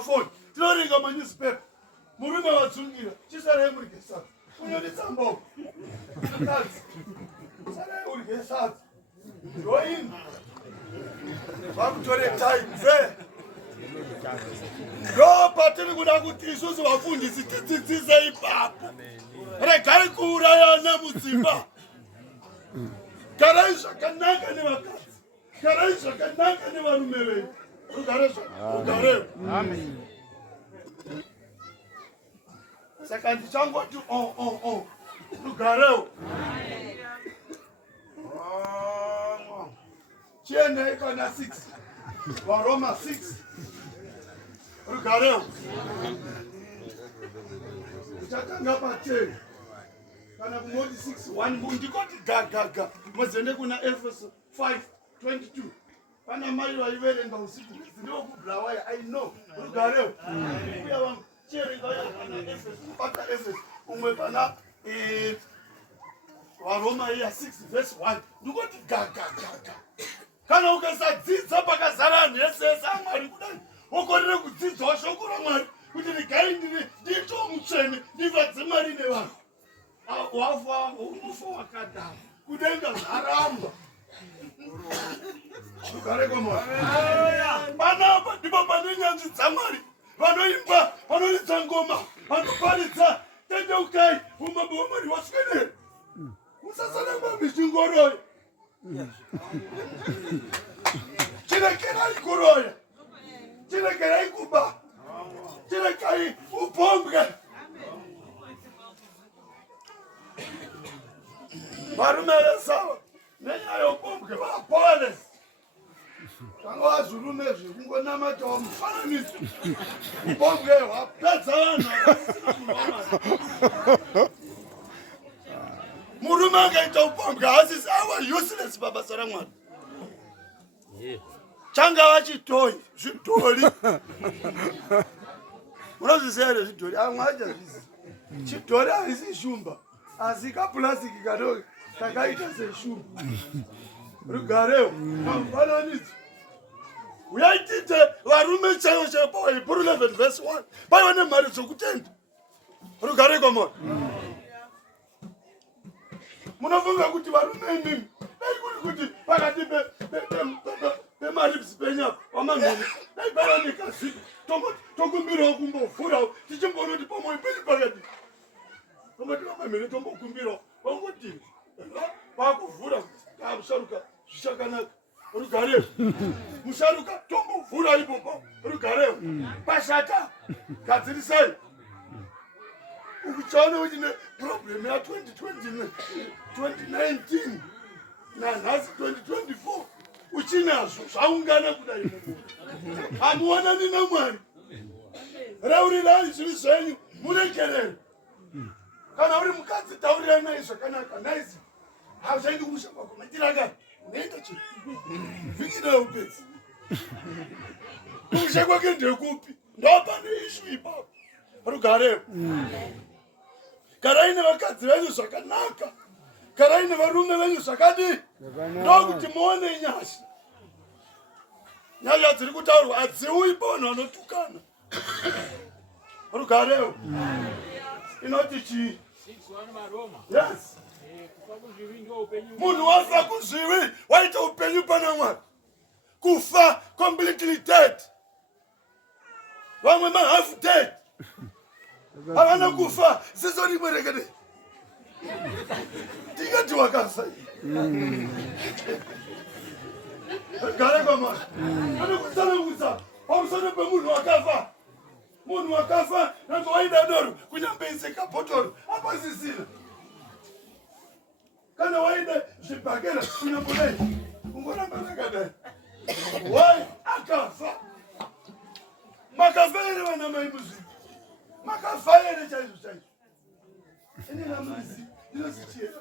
phone tinoringa manewspaper murume watsungirwa chisarai murye sadza unyoditsambawo sadza sarai urye sadza join vakutore time ndo patiri kuda kuti isusu vafundisi tidzidzise ipapo regai kuurayana mudzimba garai zvakanaka nevakadzi garai zvakanaka nevarume venyu ugarewo saka ndichangoti ugarewo chiendei kana 6 varoma 6 ugarewo uchatanga pa10 kana kumoti 6:1 ndikoti gaga muzende kuna Efeso 5:22 pana mai vaiverenga usiku ndokubhlawaya I know ugarewo uya vangu cherenga kana Efeso pata Efeso umwe pana varoma iya 6:1 ndikoti gaga kana ukasadzidza pakazara nhese saMwari kudai ukorere kudzidzawo shoko raMwari kuti regai ndiito mutsvene ndifadze Mwari nevanhu wafa ufa wakadaro kudenga zvaramba ugare kwaMwari panapa ndipo pane nyanzvi dzaMwari vanoimba vanoridza ngoma vanoparidza tendeukai umambo hwaMwari waswedera musasana mabishingoroya chirekerai kuroya chirekerai kuba chirekai upombwe varume vesawa nenyaya yopombwe vapole vanga vazurume zvekungonamatawo mufananidzo upombwe hwapedza vanhu murume akaita upombwe hasisi awa useless pabasa raMwari changa vachitoi zvidhori munozviziva here zvidhori amwe achazvizi chidhori haisi shumba asi kapurasiki kadoko kakaita seshumba rugarewo kamufananidzo uyaitite varume chaivo chaipo Hebrew 11:1 paiva nemhari dzokutenda rugare kwaMwari munofunga kuti varume imimi dai kuri kuti pakati pemaribs penyapa wamamhene dai paiva nekazvipo tokumbirawo kumbovhurawo tichimbonoti pamwoyo penyu pakati tomboti vamamhene tombokumbirawo vangoti vakuvhura musharuka zvichakanaka rugarewo musharuka tombovhura ipopo rugarewo pashata gadzirisai ukuchaona kuti neproblem ya2019 nanhasi 2024 uchinazvo zvaungana kudai mumunhu hamuonani naMwari reurirai zvivi zvenyu muregerere kana uri mukadzi taurirai naye zvakanaka naisi hauchaindi kumusha kwako matiraka unoenda chi vikidai upedzi kumusha kwake ndekupi ndopane ishu ipapo rugarewo garai nevakadzi venyu zvakanaka garai nevarume venyu zvakadii ndokuti muone nyasha nyasha dziri kutaurwa hadziuyi pavanhu vanotukana rugarewo inoti chii yes munhu wafa kuzvivi waita upenyu pana Mwari kufa completely dead vamwe mahalf dead havana kufa zizo rimwe rekede tingati wakafa gare kwaMwari anokusanangudza pamusoro pemunhu wakafa munhu wakafa nange waida doro kunyambeise kabhotoro apasisina kana waida zvibhakera kunyambodai ungoramba rakadai wai akafa makafa here vana mai muzvii makafa here chaizvo chaizvo ini namuzi ndinozi chihera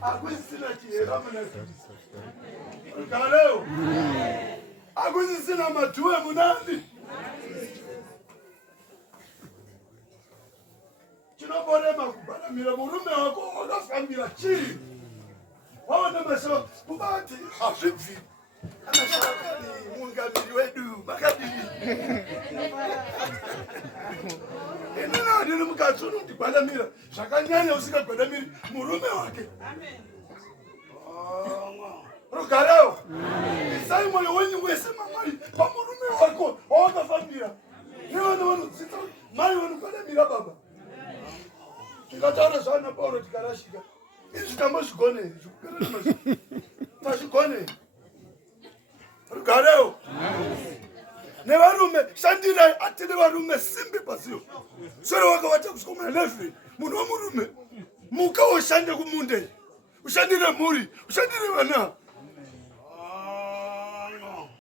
hakusisina chihera muna Kristu rugarewo hakusisina madhuwe munani chinomborema kubaramira murume wako wakafambira chii waona masho kubati hazvibvi Anashaka ni mungamiri wedu makadini. Inena ndini mukatsuno ndikwadamira zvakanyanya usikagwadamiri murume wake. Amen. Rugareo. Isai moyo wenyu wese mamai pamurume wako wawakafambira. Nevana vanodzidza mai vanokwadamira baba. Tikataura zvana Paulo tikarashika. Izvi tambozvigone zvikukarana mazvigone. Rugareo. Nevarume shandirai atine varume simbi pasiyo. Sore wakavata kusvika ma11 munhu womurume muka ushande kumunde. Ushandire mhuri, ushandire vana.